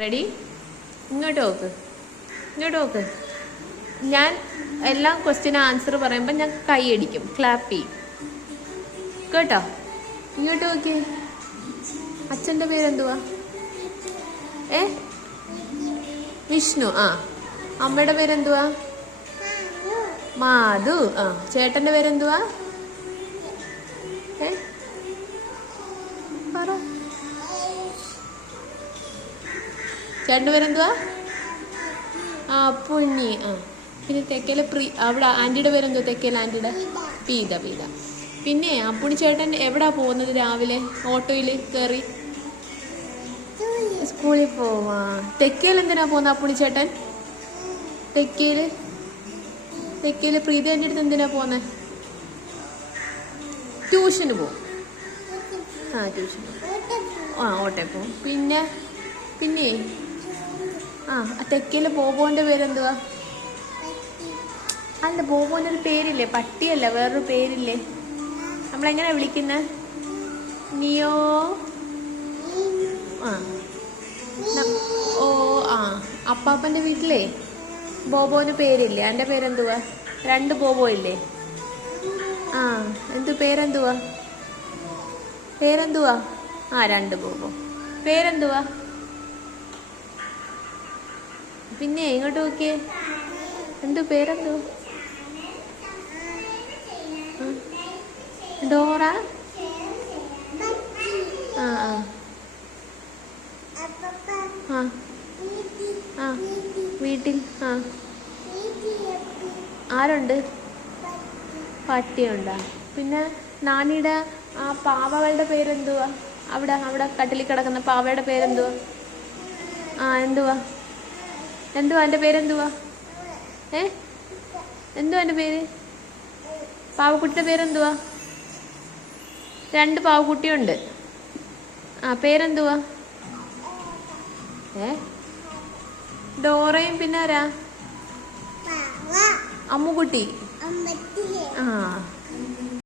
Ready? ഇങ്ങോട്ട് നോക്ക്, ഇങ്ങോട്ട് നോക്ക്. ഞാൻ എല്ലാ ക്വസ്റ്റ്യനും ആൻസർ പറയുമ്പോൾ ഞാൻ കൈ അടിക്കും, ക്ലാപ്പ് ചെയ്യും കേട്ടോ. ഇങ്ങോട്ട് നോക്കി. അച്ഛൻ്റെ പേരെന്തുവാ? വിഷ്ണു. ആ, അമ്മയുടെ പേരെന്തുവാ? മാധു. ആ, ചേട്ടൻ്റെ പേരെന്തുവാ? പറ. ചേട്ടൻ്റെ പേരെന്തുവാ? ആ, പുണ്ണി. ആ, പിന്നെ തെക്കേലെ അവിടെ ആൻറ്റിയുടെ പേരെന്തുവാ? തെക്കേലെ ആൻറ്റിയുടെ പീത. പിന്നെ അപ്പുണ്ണി ചേട്ടൻ എവിടാ പോകുന്നത് രാവിലെ? ഓട്ടോയിൽ കയറി സ്കൂളിൽ പോവാ. തെക്കേൽ എന്തിനാ പോകുന്നത് അപ്പുണ്ണി ചേട്ടൻ? തെക്കേല് പ്രീതി എൻ്റെ അടുത്ത് എന്തിനാ പോകുന്നത്? ട്യൂഷന് പോവും. ആ, ട്യൂഷന് പോവും. ആ, ഓട്ടോയിൽ പോവും. പിന്നെ ആ, തെക്കേല് ബോബോൻ്റെ പേരെന്തുവാ? അല്ല, ബോബോൻ്റെ ഒരു പേരില്ലേ? പട്ടിയല്ല, വേറൊരു പേരില്ലേ? നമ്മളെങ്ങനെയാ വിളിക്കുന്നത്? നിയോ. ആ, ഓ. ആ, അപ്പാപ്പൻ്റെ വീട്ടിലേ ബോബോന് പേരില്ലേ? എൻ്റെ പേരെന്തുവാ? 2 ബോബോ ഇല്ലേ? ആ, പേരെന്തുവാ? ആ, 2 ബോബോ. പേരെന്തുവാ? പിന്നെ ഇങ്ങോട്ട് നോക്കിയേ. പേരെന്തുവാ? ഡോറ. ആ ആ ആ ആ, വീട്ടിൽ. ആ, ആരുണ്ട്? പട്ടിയുണ്ടാ? പിന്നെ നാണിയുടെ ആ പാവകളുടെ പേരെന്തുവാ? അവിടെ കട്ടിലിൽ കിടക്കുന്ന പാവയുടെ പേരെന്തുവാ? ആ, എന്തുവാ എൻ്റെ പേരെന്തുവാ? എന്തുവാ എൻ്റെ പേര്? പാവക്കുട്ടിയുടെ പേരെന്തുവാ? 2 പാവക്കുട്ടിയുണ്ട്. ആ, പേരെന്തുവാ? ഡോറയും പിന്നെ ആരാ? അമ്മുക്കുട്ടി. ആ.